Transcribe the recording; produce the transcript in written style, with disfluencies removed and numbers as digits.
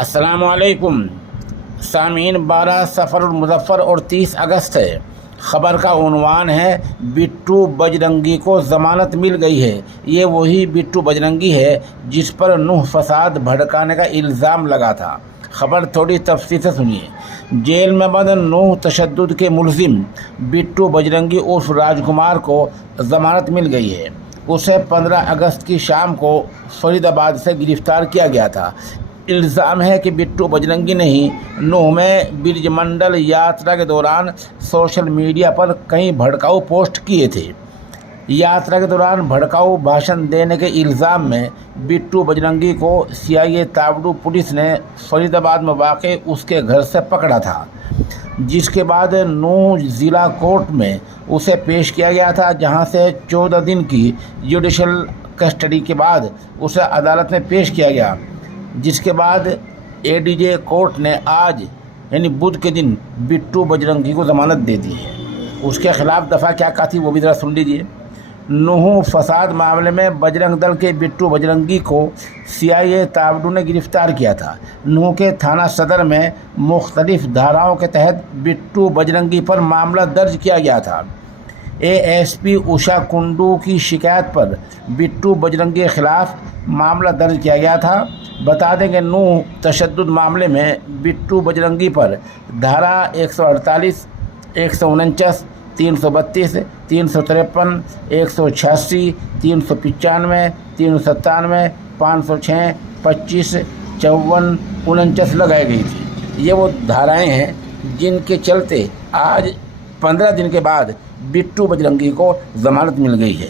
अस्सलामुअलैकुम सामीन। 12 सफ़र मुज़फ़्फ़र और 30 अगस्त है। ख़बर का उन्वान है बिट्टू बजरंगी को ज़मानत मिल गई है। ये वही बिट्टू बजरंगी है जिस पर नूह फसाद भड़काने का इल्ज़ाम लगा था। ख़बर थोड़ी तफसील से सुनिए। जेल में बंद नूह तशद्दुद के मुलज़िम बिट्टू बजरंगी उर्फ राजकुमार को ज़मानत मिल गई है। उसे 15 अगस्त की शाम को फरीदाबाद से गिरफ़्तार किया गया था। इल्ज़ाम है कि बिट्टू बजरंगी ने ही नूह में ब्रिजमंडल यात्रा के दौरान सोशल मीडिया पर कई भड़काऊ पोस्ट किए थे। यात्रा के दौरान भड़काऊ भाषण देने के इल्ज़ाम में बिट्टू बजरंगी को CIA तावड़ू पुलिस ने फरीदाबाद में वाक़ उसके घर से पकड़ा था, जिसके बाद नूह ज़िला कोर्ट में उसे पेश किया गया था, जहां से 14 दिन की जुडिशल कस्टडी के बाद उसे अदालत में पेश किया गया, जिसके बाद ADJ कोर्ट ने आज यानी बुध के दिन बिट्टू बजरंगी को ज़मानत दे दी है। उसके ख़िलाफ़ दफ़ा क्या कहा थी वो भी ज़रा सुन लीजिए। नूह फसाद मामले में बजरंग दल के बिट्टू बजरंगी को CIA तावड़ू ने गिरफ़्तार किया था। नूह के थाना सदर में मुख्तलिफ़ धाराओं के तहत बिट्टू बजरंगी पर मामला दर्ज किया गया था। ASP उषा कुंडू की शिकायत पर बिट्टू बजरंगी के ख़िलाफ़ मामला दर्ज किया गया था। बता दें कि नूह तशद्दुद मामले में बिट्टू बजरंगी पर धारा 148, 149, 332, 353, 186, 395, 397, 506, 25, 54, 49 लगाई गई थी। ये वो धाराएं हैं जिनके चलते आज 15 दिन के बाद बिट्टू बजरंगी को ज़मानत मिल गई है।